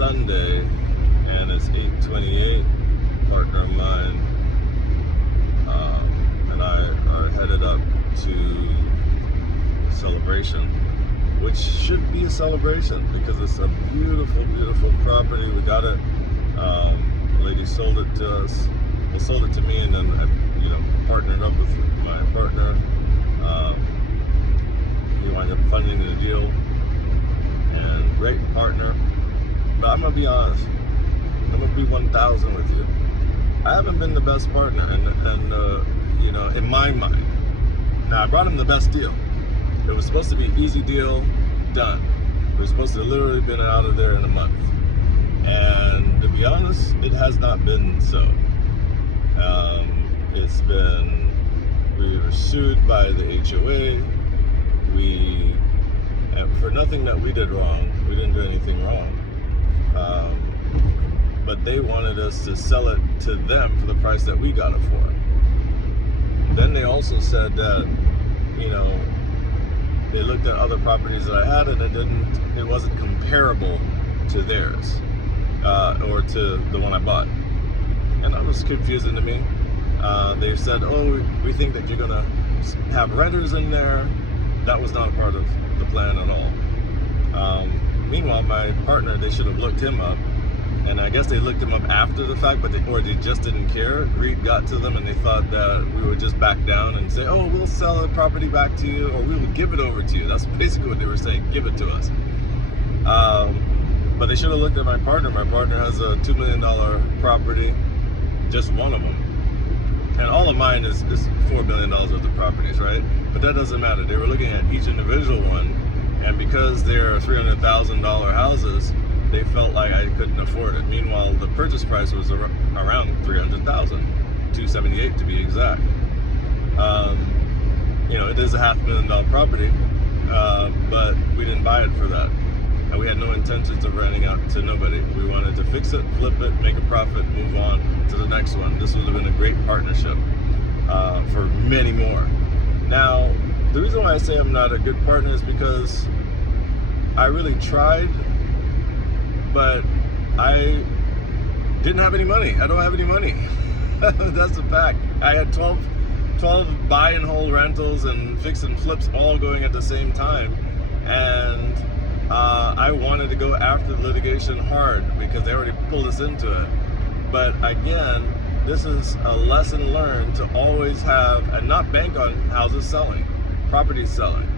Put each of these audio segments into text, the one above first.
Sunday, and it's 8:28. Partner of mine and I are headed up to Celebration, which should be a celebration because it's a beautiful, beautiful property. We got it. The lady sold it to us. Well, sold it to me, and then I, partnered up with my partner. He wound up funding the deal, and great partner. But I'm gonna be honest. I'm gonna be 1,000 with you. I haven't been the best partner, and in my mind. Now I brought him the best deal. It was supposed to be an easy deal, done. It was supposed to literally been out of there in a month. And to be honest, it has not been so. It's been, we were sued by the HOA. For nothing that we did wrong, we didn't do anything wrong. But they wanted us to sell it to them for the price that we got it for. Then they also said that, they looked at other properties that I had, and it wasn't comparable to theirs, or to the one I bought. And that was confusing to me. They said, oh, we think that you're gonna have renters in there. That was not a part of the plan at all. Meanwhile, my partner, they should have looked him up. And I guess they looked him up after the fact, but they just didn't care. Greed got to them, and they thought that we would just back down and say, oh, we'll sell the property back to you, or we will give it over to you. That's basically what they were saying, give it to us. But they should have looked at my partner. My partner has a $2 million property, just one of them. And all of mine is $4 million worth of properties, right? But that doesn't matter. They were looking at each individual one, and because they're $300,000 houses, they felt like I couldn't afford it. Meanwhile, the purchase price was around $300,000, $278 to be exact. It is a $500,000 property, but we didn't buy it for that. And we had no intentions of renting out to nobody. We wanted to fix it, flip it, make a profit, move on to the next one. This would have been a great partnership for many more. Now, the reason why I say I'm not a good partner is because I really tried, but I didn't have any money. I don't have any money. That's a fact. I had 12 buy and hold rentals and fix and flips all going at the same time. And I wanted to go after the litigation hard because they already pulled us into it. But again, this is a lesson learned to always have and not bank on houses selling, properties selling.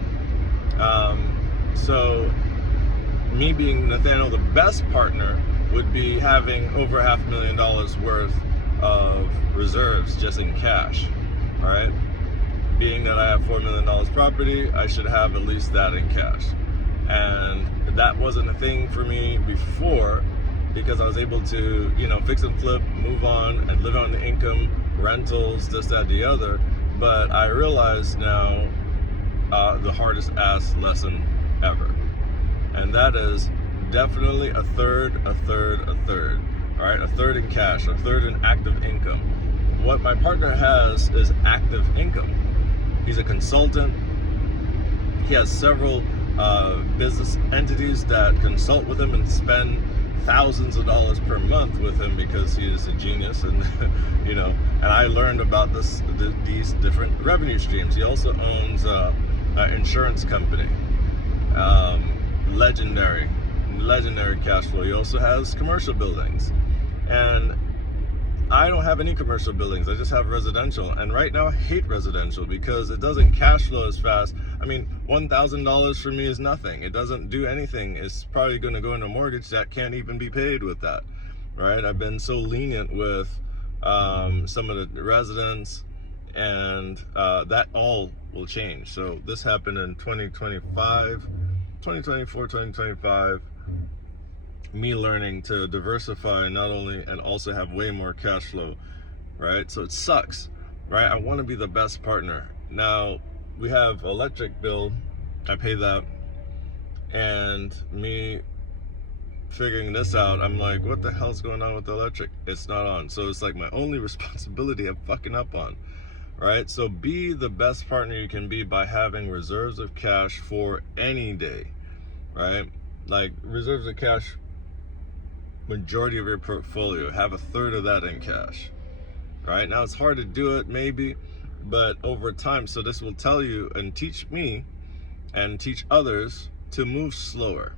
So me being Nathaniel, the best partner would be having over $500,000 worth of reserves just in cash. All right. Being that I have $4 million property, I should have at least that in cash. And that wasn't a thing for me before because I was able to, fix and flip, move on, and live on the income, rentals, this, that, the other. But I realize now the hardest ass lesson ever. And that is definitely a third. All right, a third in cash, a third in active income. What my partner has is active income. He's a consultant. He has several business entities that consult with him and spend thousands of dollars per month with him because he is a genius, and and I learned about these different revenue streams. He also owns an insurance company. Legendary cash flow. He also has commercial buildings, and I don't have any commercial buildings. I just have residential, and right now I hate residential because it doesn't cash flow as fast. I mean, $1,000 for me is nothing. It doesn't do anything. It's probably going to go into a mortgage that can't even be paid with that, right? I've been so lenient with some of the residents, and that all will change. So this happened in 2024, 2025, me learning to diversify not only and also have way more cash flow, right? So it sucks, right? I want to be the best partner. Now we have electric bill, I pay that, and me figuring this out, I'm like, what the hell's going on with the electric? It's not on. So it's like my only responsibility I'm fucking up on, right? So be the best partner you can be by having reserves of cash for any day, right? Like reserves of cash majority of your portfolio. Have a third of that in cash. All right, now it's hard to do it maybe, but over time, so this will tell you and teach me and teach others to move slower.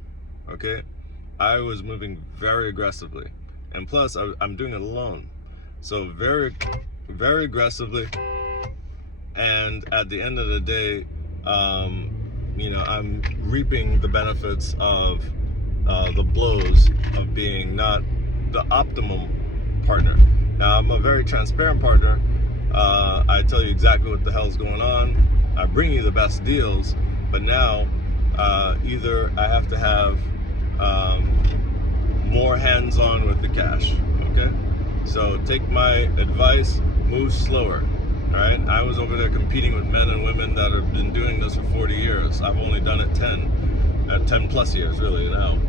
Okay, I was moving very aggressively, and plus I'm doing it alone, so very aggressively, and at the end of the day, you know, I'm reaping the benefits of the blows of being not the optimum partner. Now, I'm a very transparent partner. I tell you exactly what the hell's going on. I bring you the best deals, but now either I have to have more hands-on with the cash, okay? So take my advice, move slower, all right? I was over there competing with men and women that have been doing this for 40 years. I've only done it 10 plus years really now.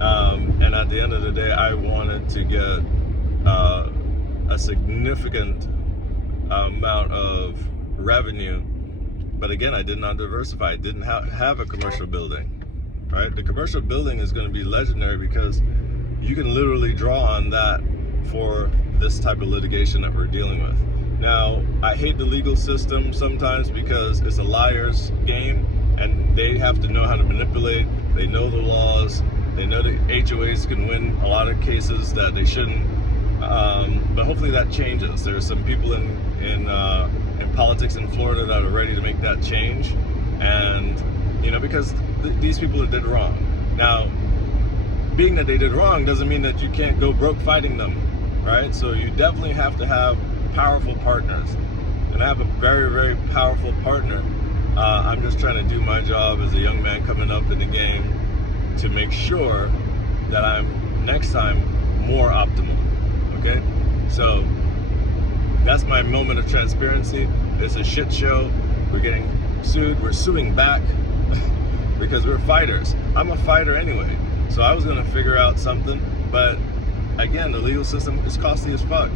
And at the end of the day, I wanted to get a significant amount of revenue, but again, I did not diversify. I didn't have a commercial building, right? The commercial building is going to be legendary because you can literally draw on that for this type of litigation that we're dealing with. Now, I hate the legal system sometimes because it's a liar's game, and they have to know how to manipulate. They know the laws. They know the HOAs can win a lot of cases that they shouldn't. But hopefully that changes. There are some people in politics in Florida that are ready to make that change, and you know, because these people did wrong. Now, being that they did wrong doesn't mean that you can't go broke fighting them, right? So you definitely have to have powerful partners, and I have a very powerful partner. I'm just trying to do my job as a young man coming up in the game to make sure that I'm next time more optimal. Okay, so that's my moment of transparency. It's a shit show. We're getting sued. We're suing back because we're fighters. I'm a fighter anyway, so I was gonna figure out something, but again, the legal system is costly as fuck.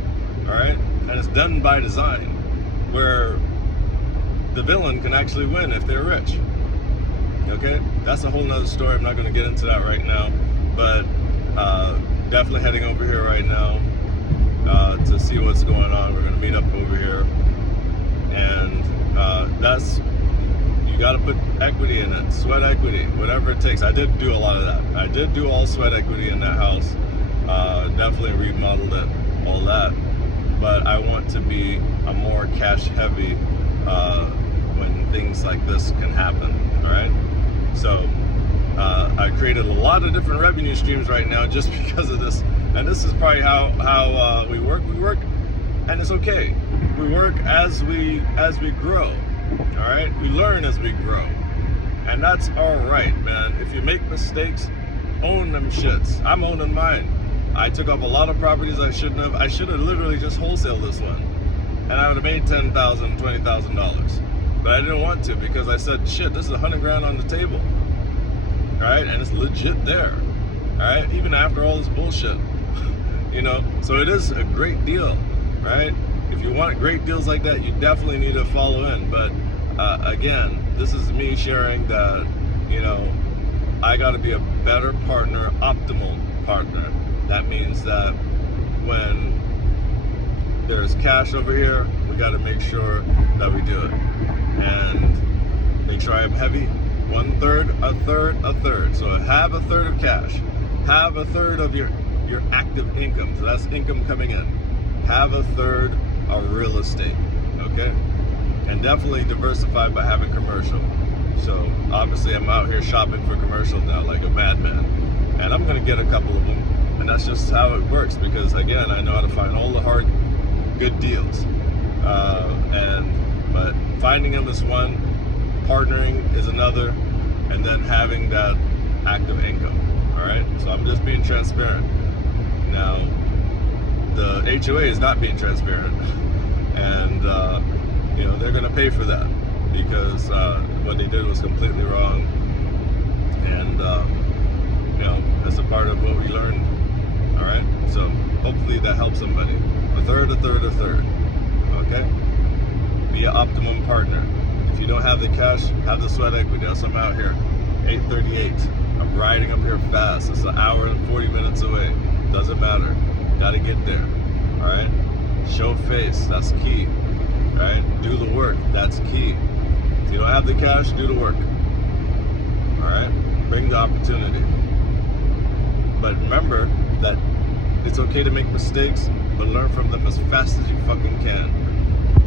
All right, and it's done by design, where the villain can actually win if they're rich. Okay, that's a whole nother story. I'm not going to get into that right now, but definitely heading over here right now to see what's going on. We're going to meet up over here, and that's, you got to put equity in it, sweat equity, whatever it takes. I did do a lot of that. I did do all sweat equity in that house. Definitely remodeled it, all that. But I want to be a more cash heavy when things like this can happen. All right. So I created a lot of different revenue streams right now just because of this, and this is probably how we work. We work, and it's okay. We work as we grow. All right, we learn as we grow, and that's all right, man. If you make mistakes, own them shits. I'm owning mine. I took up a lot of properties I shouldn't have. I should have literally just wholesaled this one, and I would have made $10,000, $20,000. But I didn't want to because I said, shit, this is $100 grand on the table. All right, and it's legit there. All right, even after all this bullshit, you know. So it is a great deal, right? If you want great deals like that, you definitely need to follow in. But again, this is me sharing that, you know, I got to be a better partner, optimal partner. That means that when there's cash over here, we got to make sure that we do it. And make sure I'm heavy. 1/3, a third, a third. So have a third of cash. Have a third of your active income. So that's income coming in. Have a third of real estate. Okay? And definitely diversify by having commercial. So obviously I'm out here shopping for commercial now like a madman. And I'm gonna get a couple of them. And that's just how it works, because again, I know how to find all the hard, good deals. But finding them is one, partnering is another, and then having that active income. All right, so I'm just being transparent. Now, the HOA is not being transparent, and you know, they're gonna pay for that because what they did was completely wrong, and you know, that's a part of what we learned. All right, so hopefully that helps somebody. A third, a third, a third. Okay, be an optimum partner. If you don't have the cash, have the sweat equity. That's why I'm out here. 8:38. I'm riding up here fast. It's an hour and 40 minutes away. Doesn't Gotta get there. All right? Show face. That's key. All right? Do the work. That's key. If you don't have the cash, do the work. All right? Bring the opportunity. But remember that it's okay to make mistakes, but learn from them as fast as you fucking can.